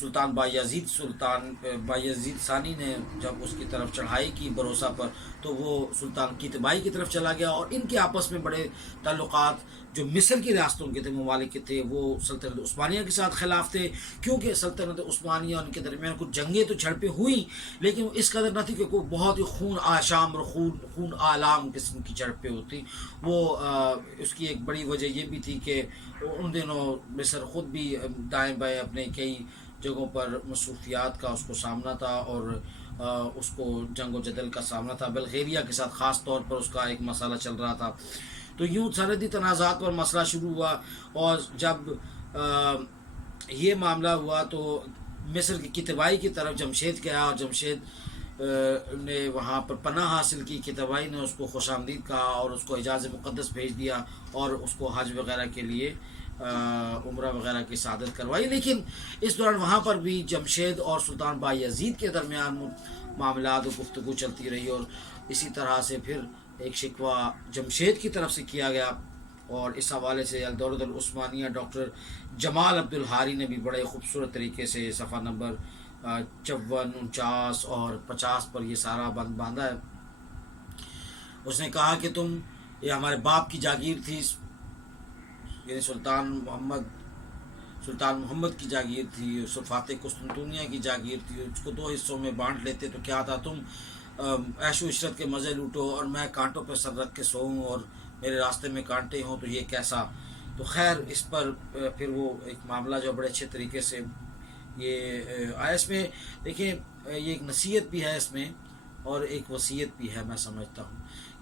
سلطان بایزید ثانی نے جب اس کی طرف چڑھائی کی بھروسہ پر، تو وہ سلطان قیتبائی کی طرف چلا گیا، اور ان کے آپس میں بڑے تعلقات جو مصر کی ریاستوں کے تھے، ممالک کے تھے، وہ سلطنت عثمانیہ کے ساتھ خلاف تھے، کیونکہ سلطنت عثمانیہ اور ان کے درمیان کچھ جنگیں تو جھڑپیں ہوئیں، لیکن وہ اس قدر نہ تھی کہ کوئی بہت ہی خون آشام اور خون آلام قسم کی جھڑپیں ہوتی. وہ اس کی ایک بڑی وجہ یہ بھی تھی کہ ان دنوں مصر خود بھی دائیں بائیں اپنے کئی جگہوں پر مصروفیات کا اس کو سامنا تھا، اور اس کو جنگ و جدل کا سامنا تھا. بلغیریا کے ساتھ خاص طور پر اس کا ایک مسئلہ چل رہا تھا. تو یوں سرحدی تنازعات پر مسئلہ شروع ہوا، اور جب یہ معاملہ ہوا تو مصر کی قیتبائی کی طرف جمشید گیا، اور جمشید نے وہاں پر پناہ حاصل کی. قیتبائی نے اس کو خوش آمدید کہا اور اس کو حجاز مقدس بھیج دیا، اور اس کو حج وغیرہ کے لیے عمرہ وغیرہ کی سعادت کروائی. لیکن اس دوران وہاں پر بھی جمشید اور سلطان بایزید کے درمیان معاملات و گفتگو چلتی رہی، اور اسی طرح سے پھر ایک شکوہ جمشید کی طرف سے کیا گیا. اور اس حوالے سے الدولة العثمانیہ ڈاکٹر جمال عبد الحاری نے بھی بڑے خوبصورت طریقے سے صفحہ نمبر 54، 49 اور 50 پر یہ سارا بند باندھا ہے. اس نے کہا کہ یہ ہمارے باپ کی جاگیر تھی، یعنی سلطان محمد کی جاگیر تھی، فاتح قسطنطنیہ کی جاگیر تھی. اس کو 2 حصوں میں بانٹ لیتے تو کیا تھا، تم عیش و عشرت کے مزے لوٹو اور میں کانٹوں پہ سر رکھ کے سوؤں اور میرے راستے میں کانٹے ہوں، تو یہ کیسا. تو خیر اس پر پھر وہ ایک معاملہ جو بڑے اچھے طریقے سے یہ آیا. اس میں دیکھیں یہ ایک نصیحت بھی ہے اس میں، اور ایک وصیت بھی ہے. میں سمجھتا ہوں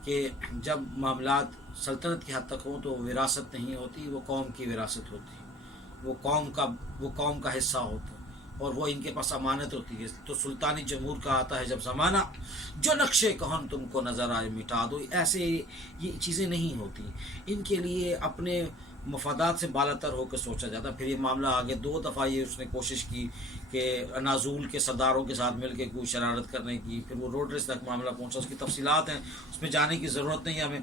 کہ جب معاملات سلطنت کی حد تک ہوں تو وراثت نہیں ہوتی، وہ قوم کی وراثت ہوتی، وہ قوم کا حصہ ہوتا، اور وہ ان کے پاس امانت ہوتی ہے. تو سلطانی جمہور کا آتا ہے جب زمانہ، جو نقشے کہن تم کو نظر آئے مٹا دو. ایسے یہ چیزیں نہیں ہوتی، ان کے لیے اپنے مفادات سے بالاتر ہو کے سوچا جاتا. پھر یہ معاملہ آگے 2 دفعہ یہ اس نے کوشش کی کہ نازول کے سرداروں کے ساتھ مل کے کوئی شرارت کرنے کی، پھر وہ روڈ ریس تک معاملہ پہنچا. اس کی تفصیلات ہیں، اس میں جانے کی ضرورت نہیں ہے ہمیں.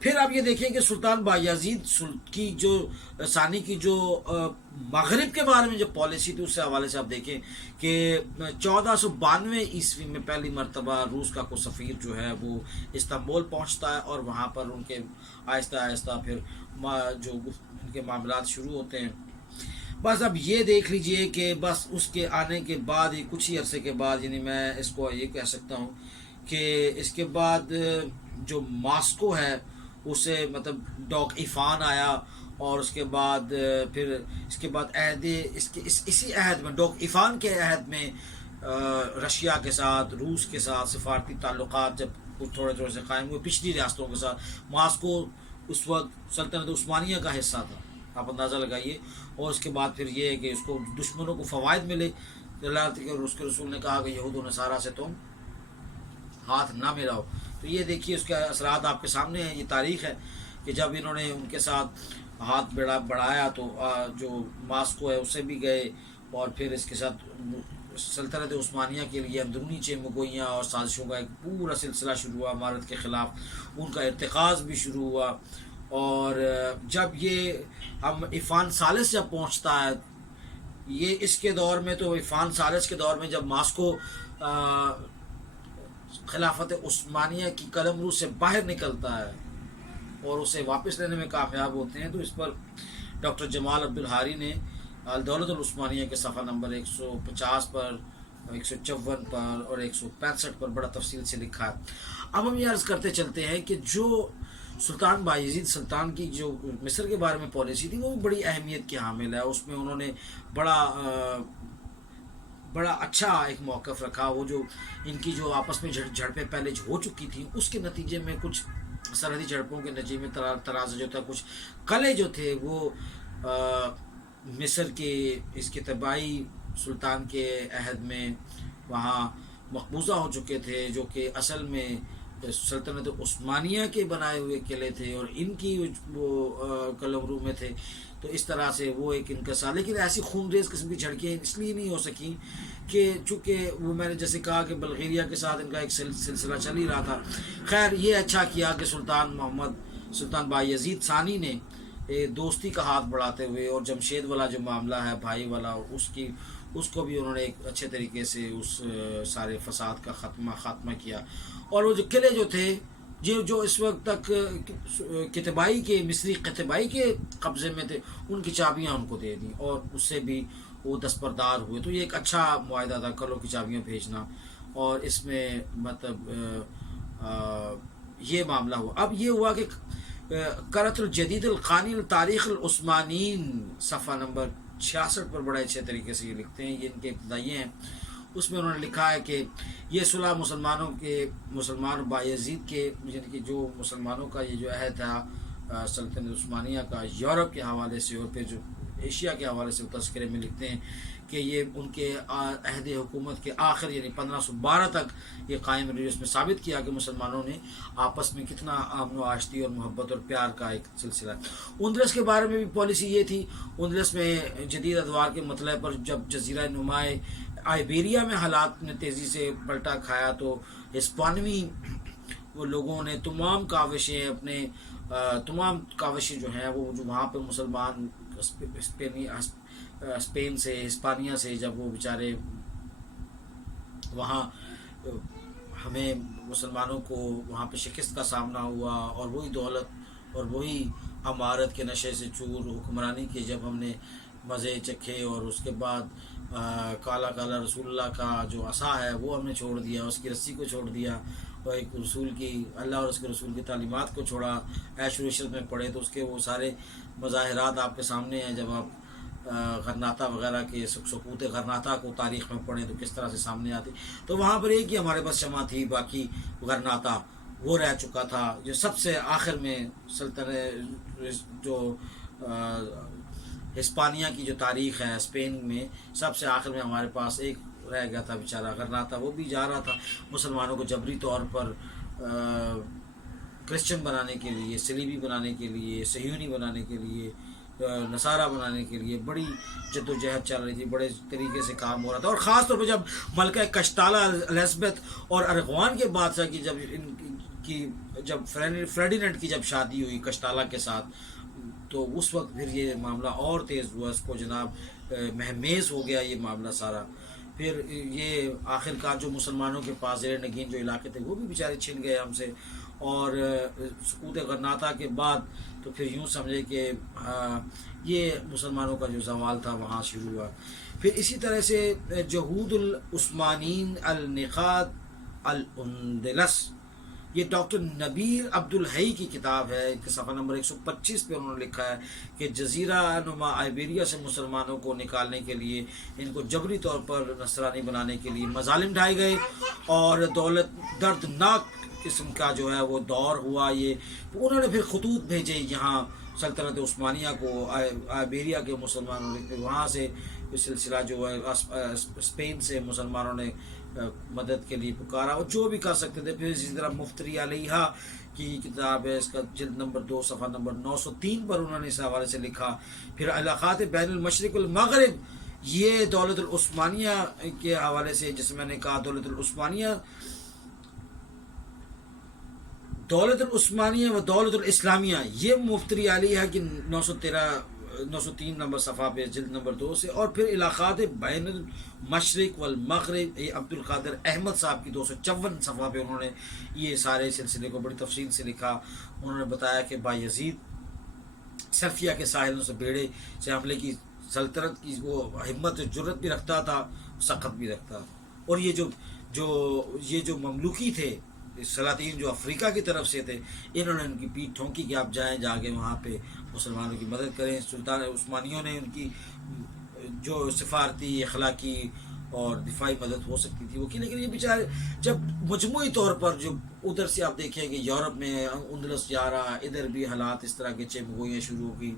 پھر آپ یہ دیکھیں کہ سلطان بایزید کی جو ثانی کی جو مغرب کے بارے میں جو پالیسی تھی، اس سے حوالے سے آپ دیکھیں کہ 1492 عیسوی میں پہلی مرتبہ روس کا کوئی سفیر جو ہے وہ استنبول پہنچتا ہے، اور وہاں پر ان کے آہستہ آہستہ پھر جو ان کے معاملات شروع ہوتے ہیں. بس اب یہ دیکھ لیجئے کہ بس اس کے آنے کے بعد ہی کچھ ہی عرصے کے بعد، یعنی میں اس کو یہ کہہ سکتا ہوں کہ اس کے بعد جو ماسکو ہے اسے مطلب ڈوک ایفان آیا، اور اس کے بعد پھر اس کے بعد اسی عہد میں ڈوک ایفان کے عہد میں رشیا کے ساتھ، روس کے ساتھ سفارتی تعلقات جب کچھ تھوڑے سے قائم ہوئے پچھلی ریاستوں کے ساتھ. ماسکو اس وقت سلطنت عثمانیہ کا حصہ تھا، آپ اندازہ لگائیے. اور اس کے بعد پھر یہ ہے کہ اس کو دشمنوں کو فوائد ملے. اللہ کے اس کے رسول نے کہا کہ یہود و نصارہ سے تم ہاتھ نہ ملاؤ. تو یہ دیکھیے اس کے اثرات آپ کے سامنے ہیں. یہ تاریخ ہے کہ جب انہوں نے ان کے ساتھ ہاتھ بڑھایا تو جو ماسکو ہے اسے بھی گئے، اور پھر اس کے ساتھ سلطنت عثمانیہ کے لیے اندرونی چمگوئیاں اور سازشوں کا ایک پورا سلسلہ شروع ہوا امارت کے خلاف. ان کا ارتکاز بھی شروع ہوا. اور جب یہ ہم ایفان ثالث جب پہنچتا ہے، یہ اس کے دور میں، تو ایفان ثالث کے دور میں جب ماسکو خلافت عثمانیہ کی قلمرو سے باہر نکلتا ہے اور اسے واپس لینے میں کامیاب ہوتے ہیں، تو اس پر ڈاکٹر جمال عبد الحاری نے الدولة العثمانیہ کے صفحہ نمبر 150 پر، 154 پر اور 165 پر بڑا تفصیل سے لکھا ہے. اب ہم یہ عرض کرتے چلتے ہیں کہ جو سلطان بایزید سلطان کی جو مصر کے بارے میں پالیسی تھی وہ بڑی اہمیت کی حامل ہے. اس میں انہوں نے بڑا اچھا ایک موقف رکھا. وہ جو ان کی جو آپس میں جھڑپیں پہلے ہو چکی تھیں، اس کے نتیجے میں کچھ سرحدی جھڑپوں کے نتیجے میں تنازع جو تھا، کچھ قلعے جو تھے وہ مصر کے اس کے تبائی سلطان کے عہد میں وہاں مقبوضہ ہو چکے تھے، جو کہ اصل میں سلطنت عثمانیہ کے بنائے ہوئے قلعے تھے اور ان کی وہ قلمرو میں تھے. تو اس طرح سے وہ ایک انکسار، لیکن ایسی خونریز قسم کی جھڑکیں اس لیے نہیں ہو سکیں کہ چونکہ وہ میں نے جیسے کہا کہ بلغیریا کے ساتھ ان کا ایک سلسلہ چل ہی رہا تھا. خیر یہ اچھا کیا کہ سلطان بایزید ثانی نے دوستی کا ہاتھ بڑھاتے ہوئے، اور جمشید والا جو معاملہ ہے بھائی والا، اس کو بھی انہوں نے ایک اچھے طریقے سے اس سارے فساد کا خاتمہ کیا. اور وہ جو قلعے جو تھے جو اس وقت تک کتبائی کے مصری کتبائی کے قبضے میں تھے، ان کی چابیاں ان کو دے دیں اور اس سے بھی وہ دستبردار ہوئے. تو یہ ایک اچھا معاہدہ تھا قلعوں کی چابیاں بھیجنا. اور اس میں مطلب یہ معاملہ ہوا. اب یہ ہوا کہ کرت الجدید القانی تاریخ العثمانین صفحہ نمبر 66 پر بڑے اچھے طریقے سے یہ لکھتے ہیں، یہ ان کے ابتدائی ہیں. اس میں انہوں نے لکھا ہے کہ یہ صلح مسلمان بایزید کے یعنی کہ جو مسلمانوں کا یہ جو عہد تھا سلطنت عثمانیہ کا یورپ کے حوالے سے اور پھر جو ایشیا کے حوالے سے تذکرے میں لکھتے ہیں کہ یہ ان کے عہد حکومت کے آخر یعنی 1512 تک یہ قائم رہی. اس میں ثابت کیا کہ مسلمانوں نے آپس میں کتنا امن و آشتی اور محبت اور پیار کا ایک سلسلہ ہے. اندلس کے بارے میں بھی پالیسی یہ تھی. اندلس میں جدید ادوار کے مطلع پر جب جزیرہ نما آئیبیریا میں حالات نے تیزی سے پلٹا کھایا تو ہسپانوی وہ لوگوں نے تمام کاوشیں جو ہیں وہ جو وہاں پہ مسلمان اسپین سے ہسپانیہ سے جب وہ بیچارے وہاں ہمیں مسلمانوں کو وہاں پہ شکست کا سامنا ہوا اور وہی دولت اور وہی امارت کے نشے سے چور حکمرانی کے جب ہم نے مزے چکھے اور اس کے بعد کالا رسول اللہ کا جو عصا ہے وہ ہم نے چھوڑ دیا، اس کی رسی کو چھوڑ دیا اور ایک رسول کی اللہ اور اس کے رسول کی تعلیمات کو چھوڑا، عیش و عشرت میں پڑے. تو اس کے وہ سارے مظاہرات آپ کے سامنے ہیں. جب آپ غرناطہ وغیرہ کے سقوط غرناطہ کو تاریخ میں پڑھیں تو کس طرح سے سامنے آتی. تو وہاں پر ایک ہی ہمارے پاس شمع تھی، باقی غرناطہ وہ رہ چکا تھا جو سب سے آخر میں سلطنت جو ہسپانیہ کی جو تاریخ ہے اسپین میں سب سے آخر میں ہمارے پاس ایک رہ گیا تھا بیچارہ غرناطہ. وہ بھی جا رہا تھا مسلمانوں کو جبری طور پر کرسچن بنانے کے لیے، صلیبی بنانے کے لیے، صہیونی بنانے کے لیے، نصارہ بنانے کے لیے بڑی جد و جہد چل رہی تھی، بڑے طریقے سے کام ہو رہا تھا. اور خاص طور پہ جب ملکہ کشتالہ الزبتھ اور ارغوان کے بادشاہ کی جب فریڈینڈ کی جب شادی ہوئی کشتالہ کے ساتھ تو اس وقت پھر یہ معاملہ اور تیز ہوا. اس کو جناب مہمیز ہو گیا یہ معاملہ سارا. پھر یہ آخر کار جو مسلمانوں کے پاس زیر نگین جو علاقے تھے وہ بھی بیچارے چھن گئے ہم سے. اور سقوط غرناطہ کے بعد تو پھر یوں سمجھے کہ یہ مسلمانوں کا جو زوال تھا وہاں شروع ہوا. پھر اسی طرح سے جہود العثمانین النقاد الاندلس، یہ ڈاکٹر نبیل عبدالحی کی کتاب ہے کہ صفحہ نمبر 125 پہ انہوں نے لکھا ہے کہ جزیرہ نما آئیبیریا سے مسلمانوں کو نکالنے کے لیے، ان کو جبری طور پر نصرانی بنانے کے لیے مظالم ڈھائے گئے اور دردناک قسم کا جو ہے وہ دور ہوا. یہ انہوں نے پھر خطوط بھیجے یہاں سلطنت عثمانیہ کو، آئیبیریا کے مسلمانوں نے، وہاں سے سلسلہ جو ہے اسپین سے مسلمانوں نے مدد کے لیے پکارا اور جو بھی کر سکتے تھے. پھر اسی طرح مفتری علیہ کی کتاب ہے، اس کا جلد نمبر 2 صفحہ نمبر 903 پر انہوں نے اس حوالے سے لکھا. پھر علاقات بین المشرق والمغرب، یہ دولت العثمانیہ کے حوالے سے جسے میں نے کہا دولت العثمانیہ و دولت الاسلامیہ، یہ مفتری علیہ کی 903 نمبر صفحہ پہ جلد نمبر 2 سے. اور پھر علاقات بین المشرق والمغرب، یہ عبد القادر احمد صاحب کی 254 صفحہ پہ انہوں نے یہ سارے سلسلے کو بڑی تفصیل سے لکھا. انہوں نے بتایا کہ بایزید صرفیہ کے ساحلوں سے بیڑے سے حملے کی سلطنت کی وہ ہمت و جرت بھی رکھتا تھا، سخت بھی رکھتا تھا. اور یہ جو مملوکی تھے سلاطین جو افریقہ کی طرف سے تھے، انہوں نے ان کی پیٹھ ٹھونکی کہ آپ جائیں جا کے وہاں پہ مسلمانوں کی مدد کریں. سلطان عثمانیوں نے ان کی جو سفارتی، اخلاقی اور دفاعی مدد ہو سکتی تھی وہ کی، لیکن یہ بیچارے جب مجموعی طور پر جو ادھر سے آپ دیکھیں کہ یورپ میں اندلس جا رہا، ادھر بھی حالات اس طرح کے چم گوئیاں شروع ہو گئی.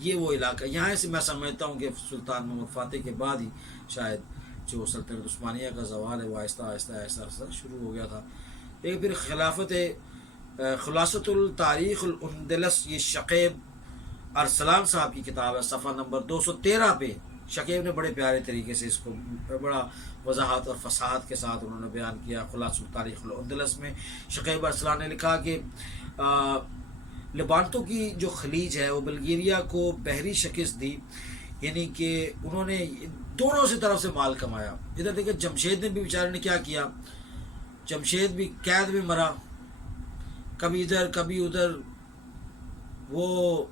یہ وہ علاقہ یہاں سے میں سمجھتا ہوں کہ سلطان محمد فاتح کے بعد ہی شاید جو سلطنت عثمانیہ کا زوال ہے وہ آہستہ آہستہ شروع ہو گیا تھا. لیکن پھر خلاصۃ التاریخ الاندلس، یہ شقیب ارسلان صاحب کی کتاب ہے، صفحہ نمبر 213 پہ شقیب نے بڑے پیارے طریقے سے اس کو بڑا وضاحت اور فصاحت کے ساتھ انہوں نے بیان کیا. خلاصۃ التاریخ الاندلس میں شقیب ارسلان نے لکھا کہ لبانتوں کی جو خلیج ہے وہ بلغیریا کو بحری شکست دی. یعنی کہ انہوں نے دونوں سے طرف سے مال کمایا. ادھر دیکھیں جمشید نے بھی بیچارے نے کیا کیا, جمشید بھی قید میں مرا, کبھی ادھر کبھی ادھر, وہ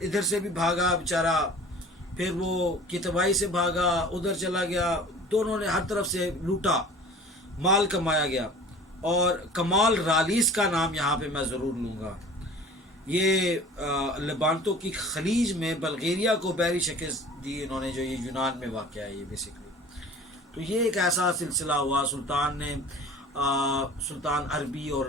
ادھر سے بھی بھاگا بیچارہ, پھر وہ کتوائی سے بھاگا ادھر چلا گیا, دونوں نے ہر طرف سے لوٹا, مال کمایا گیا. اور کمال رالیس کا نام یہاں پہ میں ضرور لوں گا. یہ لبانتوں کی خلیج میں بلغیریا کو بحری شکست دی انہوں نے, جو یہ یونان میں واقع ہے یہ بیسیکلی. تو یہ ایک ایسا سلسلہ ہوا. سلطان نے سلطان عربی اور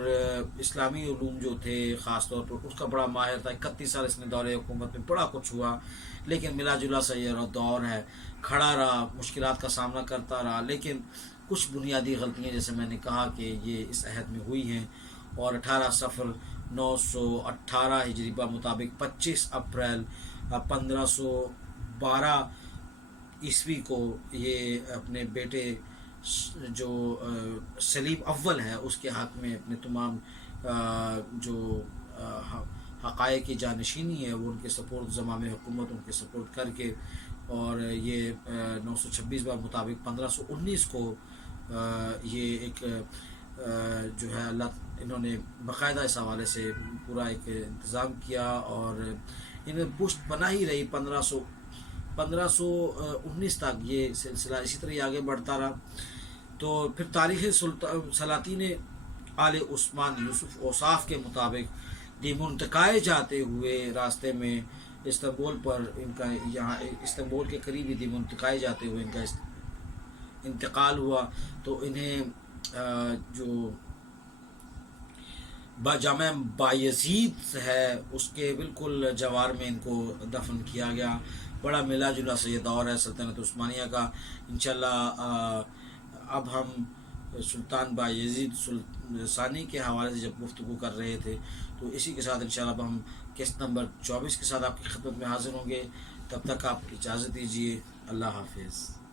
اسلامی علوم جو تھے خاص طور پر اس کا بڑا ماہر تھا. 31 سال اس نے دور حکومت میں بڑا کچھ ہوا, لیکن ملا جلا سا یہ دور ہے, کھڑا رہا, مشکلات کا سامنا کرتا رہا. لیکن کچھ بنیادی غلطیاں جیسے میں نے کہا کہ یہ اس عہد میں ہوئی ہیں, اور 18 صفر 918 ہجری مطابق 25 اپریل 1512 عیسوی کو یہ اپنے بیٹے جو سلیم اول ہے اس کے حق میں اپنے تمام جو حقائق کی جانشینی ہے وہ ان کے سپورٹ, زمام حکومت ان کے سپورٹ کر کے, اور یہ 926 مطابق 1519 کو یہ ایک جو ہے اللہ انہوں نے باقاعدہ اس حوالے سے پورا ایک انتظام کیا, اور انہیں پشت بنا ہی رہی 1519 تک. یہ سلسلہ اسی طرح ہی آگے بڑھتا رہا. تو پھر تاریخ سلاطین آل عثمان یوسف اوصاف کے مطابق منتقائے جاتے ہوئے راستے میں استنبول پر ان کا, یہاں استنبول کے قریب ہی منتقائے جاتے ہوئے ان کا انتقال ہوا. تو انہیں جو جامع بایزید ہے اس کے بالکل جوار میں ان کو دفن کیا گیا. بڑا ملا جلا سا یہ دور ہے سلطنت عثمانیہ کا. انشاءاللہ اب ہم سلطان بایزید ثانی کے حوالے سے جب گفتگو کر رہے تھے, تو اسی کے ساتھ انشاءاللہ اب ہم قسط نمبر 24 کے ساتھ آپ کی خدمت میں حاضر ہوں گے. تب تک آپ اجازت دیجیے. اللہ حافظ.